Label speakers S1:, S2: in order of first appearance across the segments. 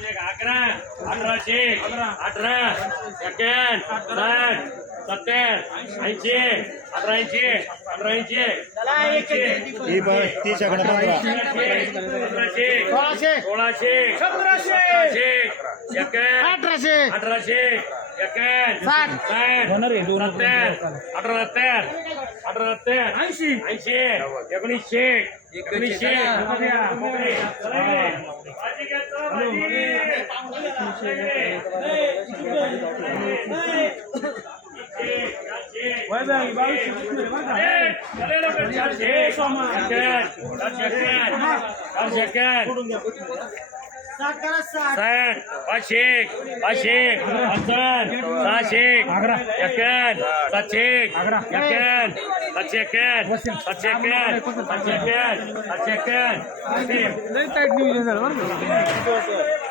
S1: अकरा अठराशे अठरा सेकंड साठ सत्तर ऐंशी अठरा ऐंशी अठरा ऐंशी
S2: ही बघ पंधरा.
S1: पंधराशे
S3: सोळाशे.
S1: सोळाशे
S3: सतराशे.
S1: सतराशे सेकंड
S3: अठराशे.
S1: अठराशे सेकंड
S3: साठ.
S1: साठ सत्तर अठरा सत्तर अठरा सत्तर ऐंशी. ऐंशी एकोणीसशे एकोणीसशे मोकळे. चला इकडे. भाजी घ्या, चला भाजी.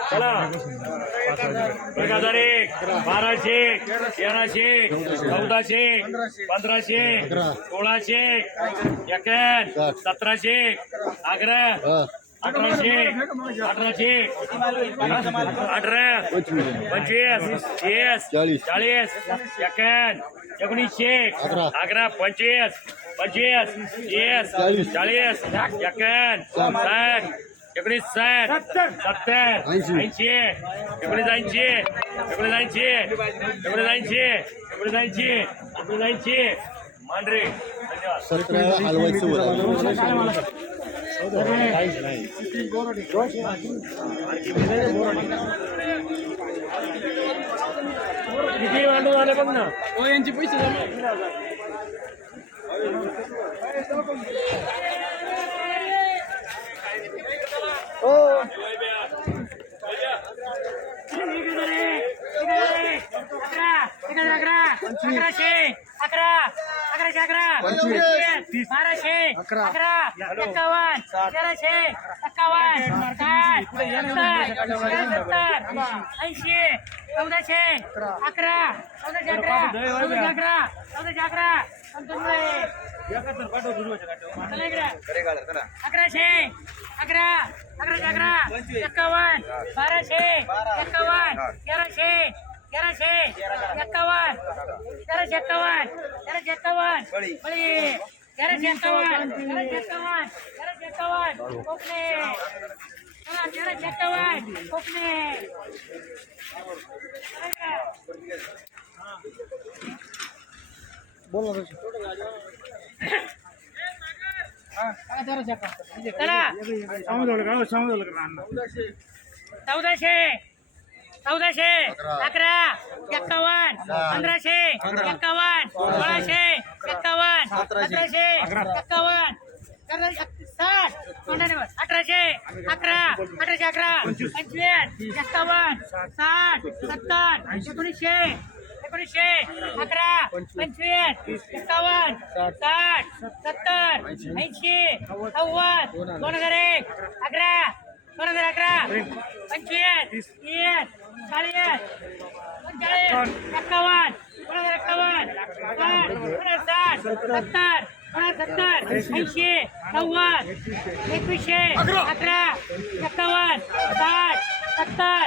S1: चला एक हजार एक बाराशे तेराशे चौदाशे पंधराशे सोळाशे एकावन्न सतराशे अकरा अठराशे अठराशे अठरा पंचवीस तीस
S2: चाळीस.
S1: एकावन्न एकोणीसशे
S2: अकरा.
S1: अकरा पंचवीस पंचवीस तीस
S2: चाळीस.
S1: एकावन्न साठ. एकोणीस साठ सत्तर.
S2: ऐंशी.
S1: एकोणीस ऐंशी एकोणीस ऐंशी एकोणीस ऐंशी एकोणीस ऐंशी एकोणीस ऐंशी मांढरे धन्यवाद किती मांडून आले बघ ना
S3: यांचे पैसे
S4: अकराशे अकरा अकराशे अकरा. बाराशे. अकरा. एक्कावन्न तेराशे. एक्कावन्न साठ. सत्तर. ऐंशी. चौदाशे. अकरा. चौदाशे अकरा. चौदाशे अकरा. चौदाशे अकरा. अकराशे. अकरा. अकराशे अकरा. एक्कावन्न बाराशे. एक्कावन्न तेराशे. तेराशे एक्कावन्न तेराशे एक्कावन्न तेराशे एक्कावन्न बळी तेराशे एक्कावन्न तेराशे एक्कावन्न तेराशे एक्कावन्न कोकणे चला, तेराशे एक्कावन्न कोकणे चला इकडे. चला चौदाशे अकरा. एक्कावन्न पंधराशे एक्कावन्न सोळाशे. एक्कावन्न सतराशे. एक्कावन्न साठ. अठराशे अकरा अठराशे अकरा पंचवीस. एक्कावन्न साठ सत्तर एकोणीसशे एकोणीसशे अकरा पंचवीस एक्कावन्न साठ. सत्तर ऐंशी. नव्वद. दोन हजार एक अकरा दोन हजार अकरा पंचवीस तीस हजार हजार सत्तर सत्तर ऐंशी नव्वद एकवीसशे अकरा सत्तावन्न साठ सत्तर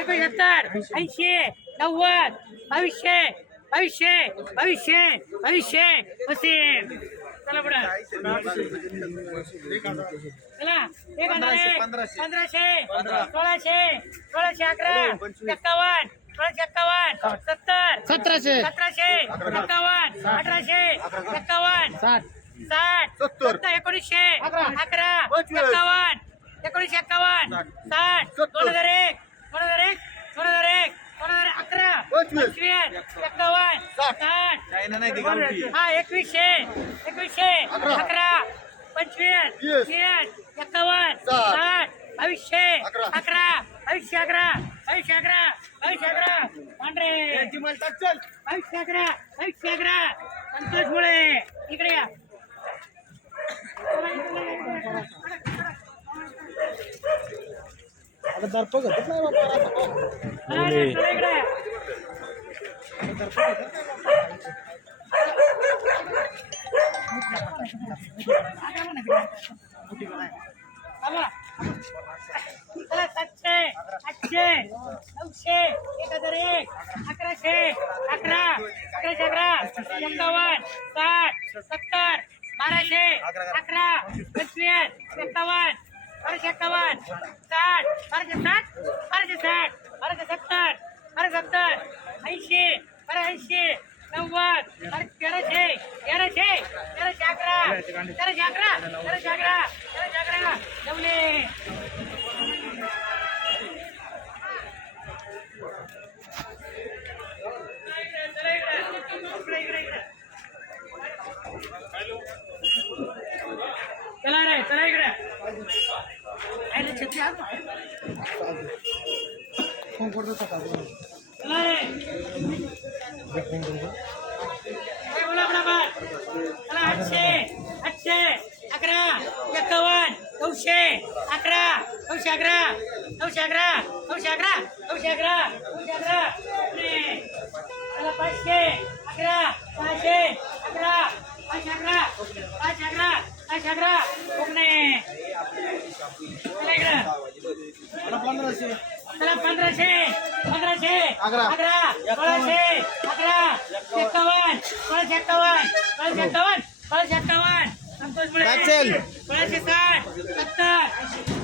S4: एकोणसत्तर ऐंशी नव्वद बावीसशे बावीसशे बावीसशे बावीसशे पस्तीस चला पुढे चला एक हजार एक पंधराशे. सोळाशे सोळाशे अकरा एक्कावन्न सोळाशे एक्कावन्न सत्तर
S3: सतराशे.
S4: सतराशे एक्कावन्न अठराशे एक्कावन्न
S3: साठ.
S4: साठ सत्तर. एकोणीसशे अकरा. एक्कावन्न एकोणीसशे एक्कावन्न साठ. दोन हजार एक दोन हजार एक दोन हजार एक दोन हजार अकरा पंचवीस. एक्कावन्न साठ. हा एकवीसशे एकवीसशे अकरा पंचवीस तीस एक्कावन्न साठ बावीसशे अकरा बावीसशे अकरा बावीसशे अकरा बावीसशे अकरा. पांढरे. बावीसशे अकरा बावीसशे अकरा. संतोष मुळे. इकडे या.
S3: आता दर्प घेतच नाही बाबा?
S4: आठशे नऊशे एक हजार एक अकराशे अकरा अकराशे अकरा एकावन्न साठ सत्तर बाराशे अकरा पंचवीस सत्तावन्न बाराशे एकावन्न साठ बाराशे साठ बाराशे साठ बाराशे सत्तर बाराशे सत्तर ऐंशी बारा ऐंशी नव्वद तेराशे तेराशे तेराशे अकरा तेराशे अकरा तेराशे अकरा तेराशे अकरा नवले. चला रे चला इकडे अरे छत्री आण ना.
S3: फोन करतो सकाळी
S4: चला रे काय बोला आपला बाळ? चला आठशे आठशे अकरा एक्कावन्न नऊशे अकरा नऊशे अकरा नऊशे अकरा नऊशे अकरा नऊशे अकरा नऊशे अकरा पुणे. चला पाचशे अकरा सहाशे अकरा पाचशे अकरा पाचशे अकरा अकरा. चला इकडं.
S3: पंधराशे.
S4: चला पंधराशे पंधराशे
S3: अकरा.
S4: सोळाशे अकरा एक्कावन्न सोळाशे एक्कावन्न सोळाशे एक्कावन्न सोळाशे एक्कावन्न संतोष मुळे. सोळाशे साठ सत्तर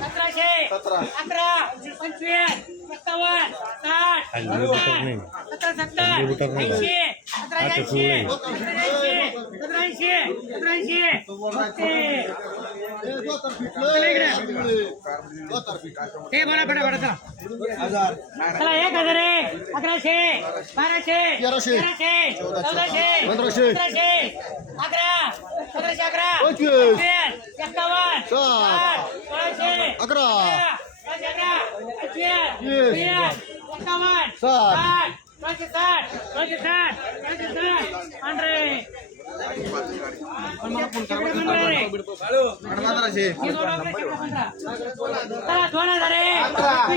S4: सतराशे
S3: सतरा.
S4: अकरा पंचवीस एक्कावन्न साठ सतरा सत्तर ऐंशी सतरा ऐंशी. सतरा ऐंशी सतरा ऐंशी ते बोला फटाफट चला
S3: हजार
S4: चला एक हजार एक अकराशे बाराशे
S3: तेराशे.
S4: चौदाशे
S3: पंधराशे.
S4: सतराशे अकरा पंधराशे अकरा एक्कावन्न. सोळाशे
S3: अकरा.
S4: एक्कावन्न
S3: साठ.
S4: साठ साठ साठ सोळाशे साठ